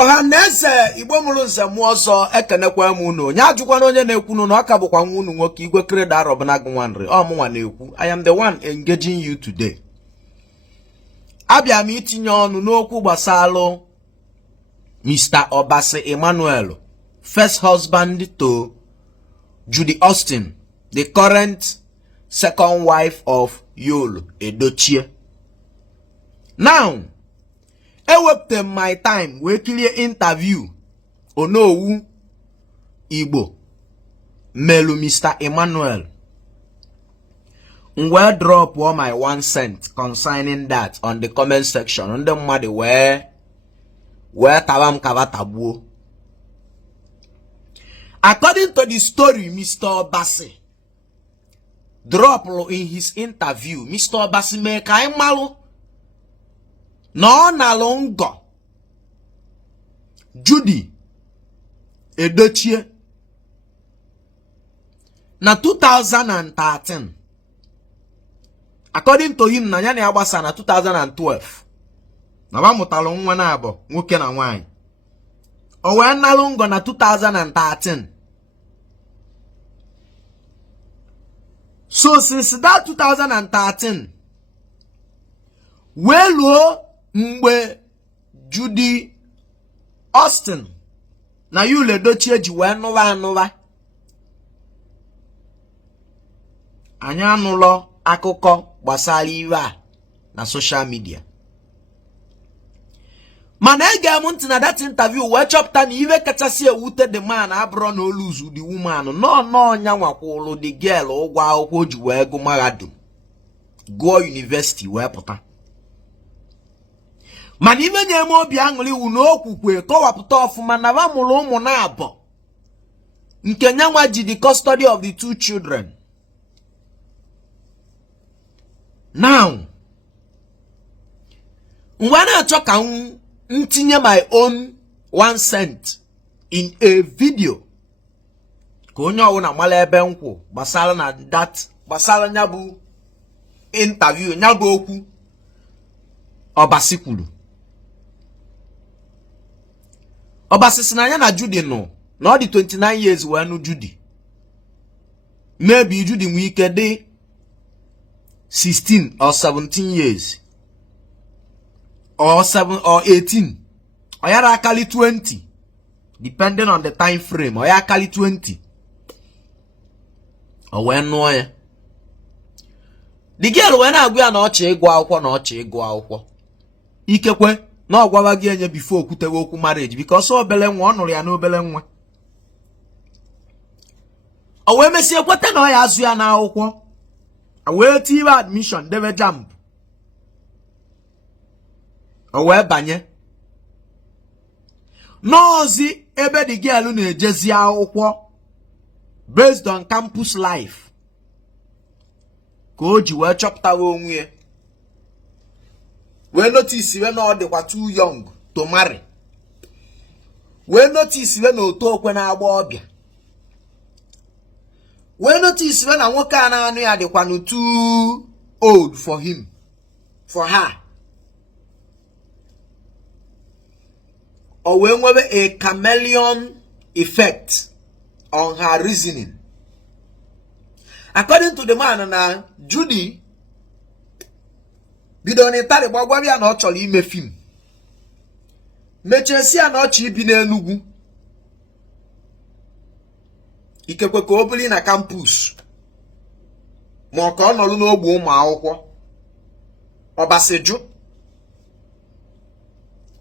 Ohaneze Igbo mụrụ nze mụ ọzọ ekenekwa m unu onye ajụkwana onye na-ekwu na ọka bụkwa nwa unu nwoke Igwe Kreda Arọbụna Gụnwanri ọmụnwa na-ekwu. I am the one engaging you today. Abịa m itinye ọnụ n'okwu gbasalụ Mr. Obasi Emmanuel, first husband to Judy Austin, the current second wife of Yul Edochie. Now, ewepụta my time wee kirie interview onowu Igbo melu Mr. Emmanuel. Wee drop all my 1 cent concerning that on the comment section. Ndị mmadụ wee tawa m kava tabuo. According to the story Mr. Obasi drop in his interview, Mr. Obasi mee ka anyị malụ no na longo Judy Edochie na 2013. According to him, na ya na agbasa na 2012. Na ba mụtalụ nwa na abọ nwoke na nwanyị. O wee nalụ ngo na 2013. So since that 2013, wee luo mgbe Judy Austin na Yul Edochie ji wee nụwa anyị anụlọ akụkọ gbasara iwe a na social media. Mana ege m ntị na that interview wee chọpụta na iwe kachasị ewute the man abụrụ na oluzu the woman nọ nya nwakwụlụ the girl ụgwọ akwụkwọ ji wee gụ mahadum gụọ university wee pụta. Mana ibe nye m obi aṅụrị wu na okwukwe kọwapụta ọfụma na ba mụrụ ụmụ na abọ nke nyanwa ji the custody of the 2 children. Now, mgbe na-achọ ka ntinye my own 1 cent in a video ka onye ọwụna mala ebe nkwụ gbasara na that gbasara nya bụ interview nya bụ okwu Obasi kwuru. Obasi si na ya na Judy nọ na ọ dị 29 years wee nụ Judy. Maybe Judy nwee ike dị 16 or 17 years or 7 or 18 or yara akali 20 depending on the time frame or ya akali 20 or wee nụọ ya. The girl wee na-agwa ya na ọchị ịgụ akwụkwọ na ọchị ịgụ akwụkwọ ikekwe na ọgwawa gị enye before okwutewe okwu marriage because obele nwa ọ nụrụ ya na obele nwa o wee mesie kweta na ọ ya azụ ya na akwụkwọ wee tiwe admission debe jamb o wee banye n'ozi ebe the girl na-ejezi akwụkwọ based on campus life ka o ji wee chọpụtawa onwe ya wee notice we na ọ dịkwa too young to marry. Wee notice we na oto okwe na agba ọbịa. Wee notice we na nwoke a na-anụ ya dịkwa no too old for him, for her. O wee nwebe a chameleon effect on her reasoning. According to the man na Judy bido n'itali gbagwa bịa na ọ chọrọ ime film. Mechesi ya na ọ chọ ibi n'Enugu. Ikekwe ka o buli na campus. Ma ọ ka ọ nọlụ n'ogbe ụmụ akwụkwọ. Obasi jụ.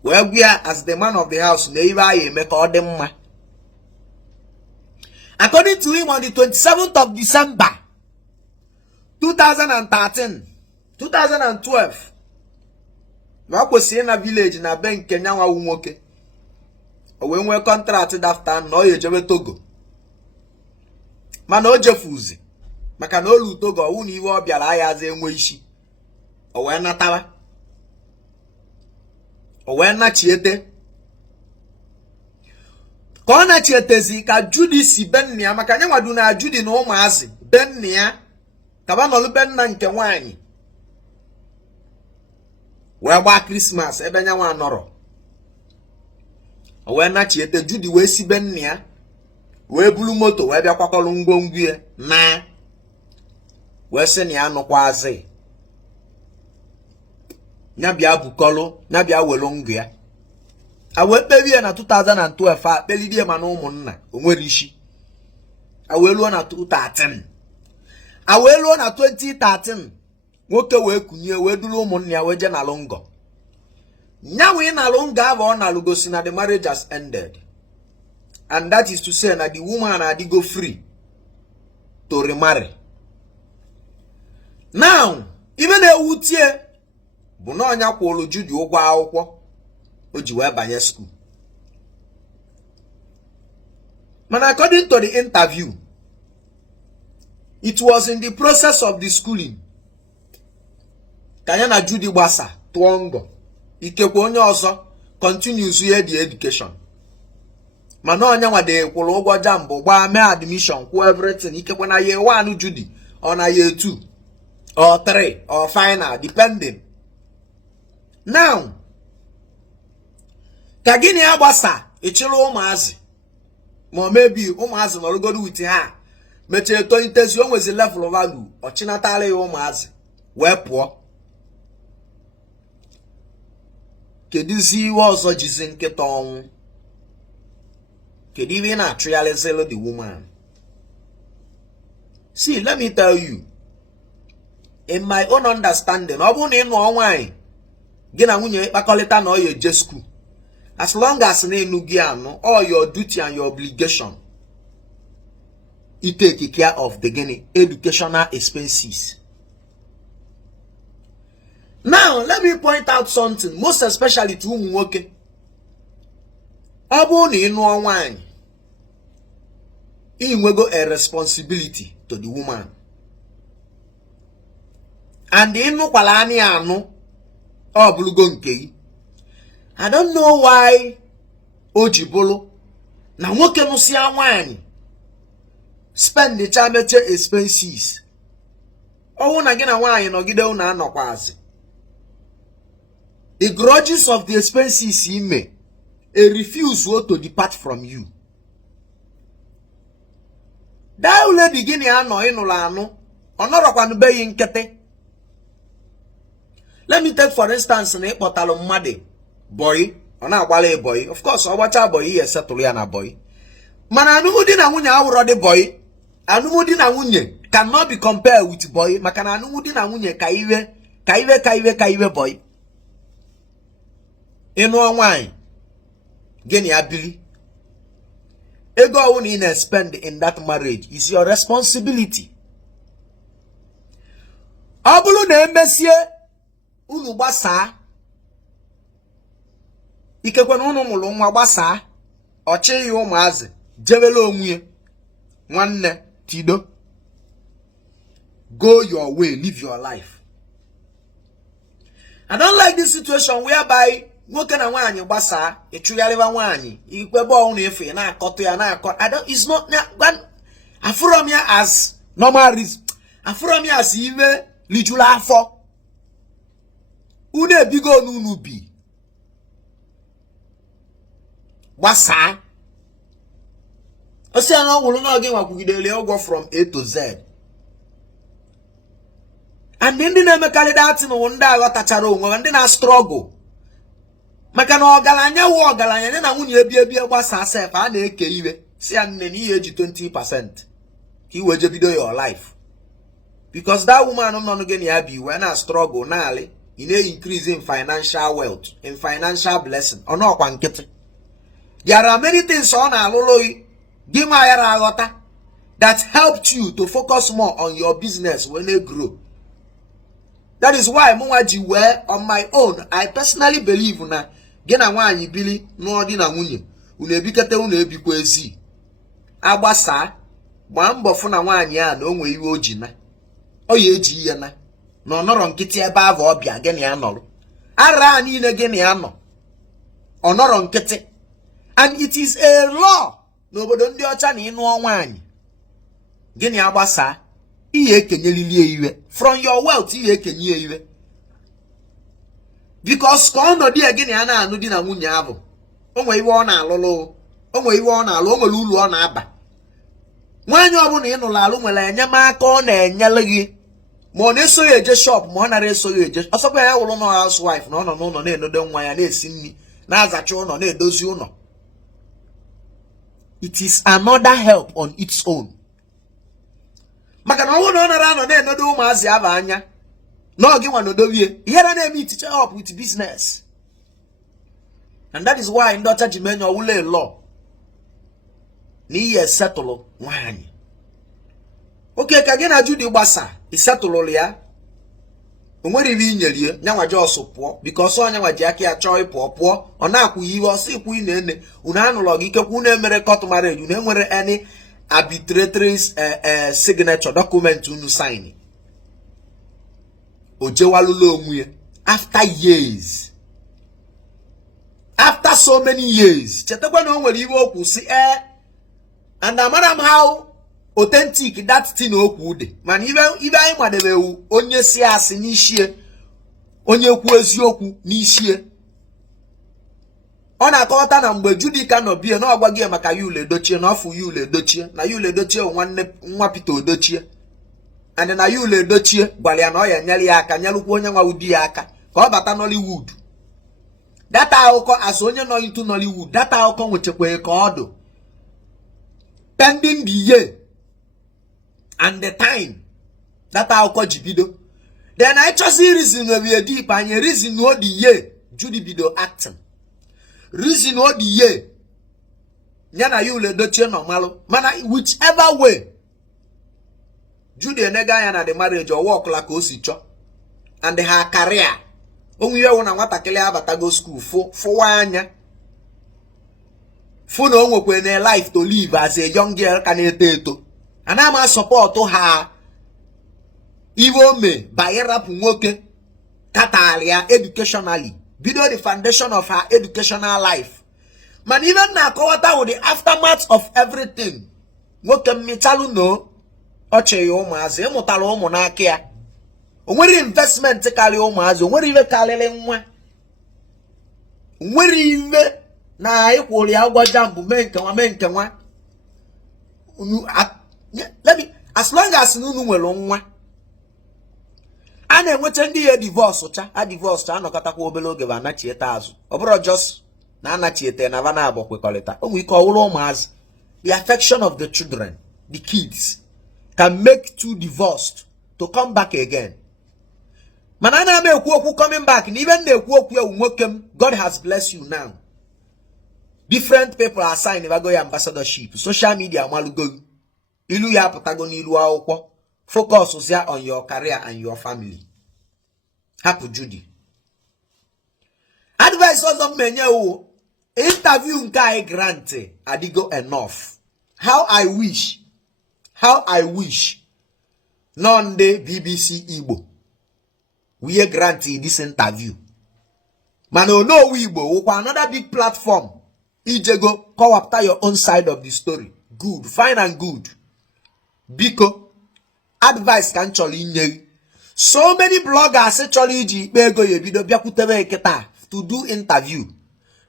Wee gwa ya as the man of the house na ibe anyị eme ka ọ dị mma. According to him on the 27th of December 2013 2012 ma kwesịrị na village na be nke nyanwa wu nwoke o wee nwee contract dafta na ọ ejebe Togo mana o jefuzi maka na olu Togo ọwụ na iwe ọ bịara ayazi enwe isi o wee natawa o wee nachiete ka ọ nachietezi ka Judy si benni ya maka nyanwa du na Judy na ụmụazị benni ya ka ba nọlụ benna nke nwaanyị wee gba Christmas ebe nyanwa nọrọ. we na chiete Judy we si be nne ya we bulu moto we bia kwakọlụ ngwongwo ya na we se ni anụkwazi nya bia bukọlụ nya bia welu ngụ ya awe kpebie na 2012 a kpelibie ma na ụmụnna onwere isi aweluo na 2013 aweluo na 2013 nwoke wee kunye wee duru ụmụnna ya wee je na lungo nyawe na lungo abo na lugosi na the marriage has ended, and that is to say na the woman had go free to remarry. Now even a wutie bụ na onya kwolu Judy ụgwọ akwụkwọ o ji wee banye school. But according to the interview, it was in the process of the schooling Kanya na Judy gbasa tụọ ngọ ikekwe onye ọzọ continues here the education. Mana onye nwa de kwụrụ ụgwọ jambo gba mee admission kwụ everything ikekwe na year 1 Judy or na year 2 or 3 or final depending. Now ka gịnị ya gbasa ịchịrị ụmụazị ma maybe ụmụazị nọrọgodo with ha mechie tonitezi o nwezi level of value ọchịnatala ya ụmụazị wee pụọ. Kedizi iwe ọzọ jizi nkịta ọnwụ? Kedu iwe na-atụgharịzịlụ the woman? See, let me tell you, in my own understanding, ọ bụrụ na ị nụọ nwaanyị gị na nwunye kpakọrịta na ọ ya eje school, as long as na ịnụ gị anụ, all your duty and your obligation, you take care of the educational expenses. Now, let me point out something, most especially to ụmụ nwoke. Ọ bụrụ na ị nụọ nwaanyị, ị nwego a responsibility to the woman. And ị nụkwala anyị anụ, ọ bụrụgo nke gị. I don't know why o ji bụrụ na nwoke nụsịa nwaanyị spend the time expenses. Ọwụ na gị na nwaanyị nọgide unu anọkwazi. The grudges of the expenses he may a refuse to depart from you. That lady gini ano inula anu onoro kwanu be yi nkete. Let me take for instance na ikpotalo mmade boy ona agbala boy, of course obacha boy ye settle ya na boy. Mana anumudi na nwunye awuro de boy, anumudi na nwunye cannot be compared with boy, maka na anumudi na nwunye kaiwe boy. Inu nwaanyị gịnị abili ego ọwụ na ị na-spend in that marriage is your responsibility. Ọ bụrụ na emesie unu gbasaa ikekwe na unu mụrụ nwa gbasaa ọchịghị ụmụazị jebele onwe nwanne tido, go your way, live your life. I don't like this situation whereby nwoke na nwaanyị gbasa echugharịwa nwaanyị ikwebe ọnụ efe na akọtụ ya na akọ. It's not afrom ya as normal reason, afrom ya as iwe lijula afọ unu ebigo n'unu bi gbasa osi ya na ọgwụrụ na oge nwakwugidele ụgwọ from A to Z. And ndị na-emekarị datin wụ ndị aghọtachara onwe ndị na struggle. Maka na ọgaranya wụ ọgaranya na nwunye ebie gbasa sef a na-eke iwe si ya nne na ihe eji 20% ka iwe je bido your life, because that woman nọ n'oge na ya bi iwe na struggle naali ị na-increase in financial wealth, in financial blessing. Ọ nọkwa nkịtị. There are many things ọ na-alụlụ gị nwa ya aghọta that helped you to focus more on your business when they grow. That is why mụnwa ji wee on my own, I personally believe na gị na nwaanyị bili n'ọdị na nwunye unu ebikete unu ebikwa ezi agbasa gbaa mbọ fụ na nwaanyị a na o nwee iwe o ji na o ya eji ihe na ọ nọrọ nkịtị ebe ahụ ọbịa gị na ya nọrọ ara niile gị na ya nọ ọ nọrọ nkịtị. And it is a law n'obodo ndị ọcha na ịnụọ nwaanyị gị na ya gbasa ihe ekenyelilie iwe from your wealth, ihe ekenye iwe, because ka ọnọdụ ya gị na ya na-anụ di na nwunye ahụ onwe iwe ọ na-alụlụ onwe iwe ọ na-alụ onwere uru ọ na-aba nwaanyị ọbụla ị nụrụ alụ nwere enyemaka ọ na-enyere gị ma ọ na-eso ya eje shop ma ọ nara eso ya eje ọsọkwa ya wụrụ nọ housewife na ọ nọ n'ụlọ na-enodo nwa ya na-esi nri na-azacha ụlọ na-edozi ụlọ. It is another help on its own. Maka na ọ bụrụ na ọ nara anọ na-enodo ụmụazị aba anya na ọ gị nwa nodovie ihe na-eme itiche up with business. And that is why ndị ọcha ji menye ọwụla law na ihe setụlụ nwaanyị. Oke ka gị na Judy gbasa isetụlụrụ ya o nwere ibe inyelie nyanwa jos pụọ because onyanwa ji aka ya chọọ ịpụọ pụọ ọ na-akwụ iwe ọsọ ikwu ị na-ene unu anụlọ gị ikekwu unu emere court marriage unu enwere any arbitratory signature document unu sign o jewalụla onwe ya after years, after so many years. Chetakwa na o nwere iwe okwu si and amara m how authentic that thing okwu dị mana ibe anyị madebe onye si asị n'ishie onye kwu eziokwu n'ishie. Ọ na-akọwata na mgbe Judy ka nọ bie na ọgwa gị maka Yul Edochie na ọfụ Yul Edochie na Yul Edochie nwa Peter Edochie and na Yul Edochie gwara ya na ọ ya nyere ya aka nyelukwa onye nwa udi ya aka ka ọ bata Nollywood. Data akụkọ as onye nọ into Nollywood data akụkọ nwechekwa ka ọ dụ pending the year and the time data akụkọ ji bido. Then I just reason we deep and reason no the year Judy bido acting. Reason no the year nyana Yul Edochie no malo mana whichever way Judy enega ya na the marriage or work like osicho and her career onwe ya wona nwatakele abatago school for anya for no nwekwe na life to live as a young girl can eto and I'm support her even me by rap nwoke katalia educationally build the foundation of her educational life. Man even na kowata with the aftermath of everything nwoke mmitalu no oche yo ụmụazị ịmụtara ụmụ n'aka ya o nwere investment karịa ụmụazị o nwere iwe karịrị nwa o nwere iwe na ịkwụrụ ya ụgwọ jambụ mee nke nwa let me as long as unu nwere nwa a na-enweta ndị ya divorce cha a divorce cha anọkọtakwa obere oge ba anachieta azụ ọ bụrụ just na anachieta na vana abụ kwekọrịta o nwere ike ọwụrụ ụmụazị. The affection of the children, the kids can make two divorced to come back again. Mana na me ekwu coming back and even na ekwu okwu ewu nwoke m God has blessed you now. Different people are signing never go ambassadorship. Social media malugo ilu ya pụtago n'ilu akwụkwọ. Focus here on your career and your family. Happy Judy. Advice also menye o interview nke I grant adigo enough. How I wish none the BBC Igbo we grant this interview. Mano no Igbo another big platform. Ijego come after your own side of the story. Good, fine and good. Biko advice can choli nye. So many bloggers actually bego ye video biakutebe eketa to do interview.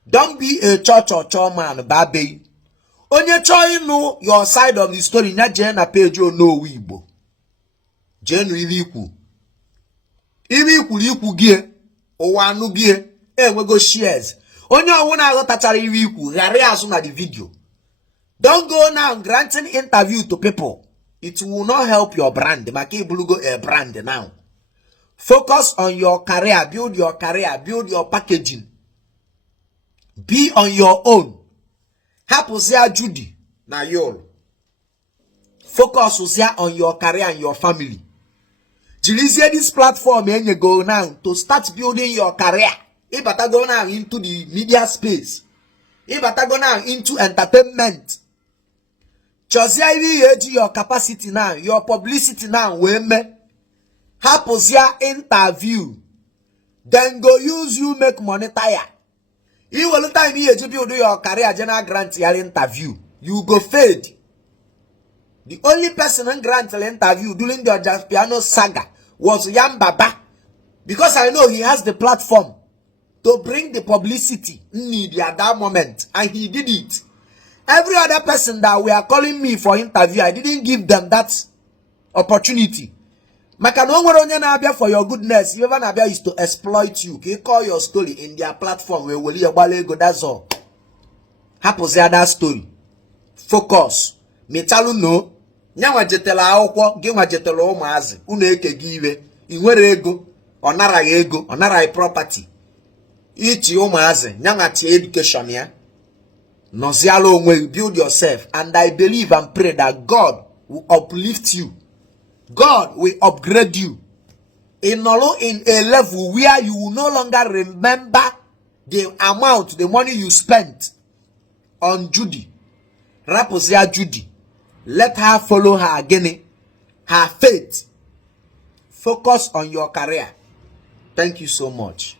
Don't be a church or man babe. Onye choi know your side of the story na je na page o no Igbo. Jenu ilikwu. Ilikwu gie o anu gie enwego shares. Onye ọwụna aghọtachara ilikwu ghara azụ na the video. Don't go now granting interview to people. It will not help your brand. Maka ibulugo a brand now. Focus on your career, build your packaging. Be on your own. Hapụzia Judy na Yul. Focus on your career and your family. Jilizie this platform and you go now to start building your career. If I go now into the media space. If I go now into entertainment. Chozia your capacity now, your publicity now. Hapụzia interview. Then go use you make money tire. You will time you build your career general grant your interview. You go fade. The only person in grant interview during the Jazz Piano saga was Yam Baba. Because I know he has the platform to bring the publicity need at that moment, and he did it. Every other person that were calling me for interview, I didn't give them that opportunity. Maka no nwere onye na-abịa for your goodness. Whoever na-abịa is to exploit you. Can call your story in their platform where will you go? That's all. Happens that story. Focus. Metalu no. Nyanwa jetela akwụkwọ, gị nwa jetela ụmụazị. Unu eke gị iwe. I nwere ego, ọ nara ego, ọ nara property. Ichi ụmụazị, nyanwa tie education ya. Nozialo onwe, build yourself, and I believe and pray that God will uplift you. God will upgrade you in a level where you will no longer remember the amount, the money you spent on Judy. Raposia Judy. Let her follow her again, her faith. Focus on your career. Thank you so much.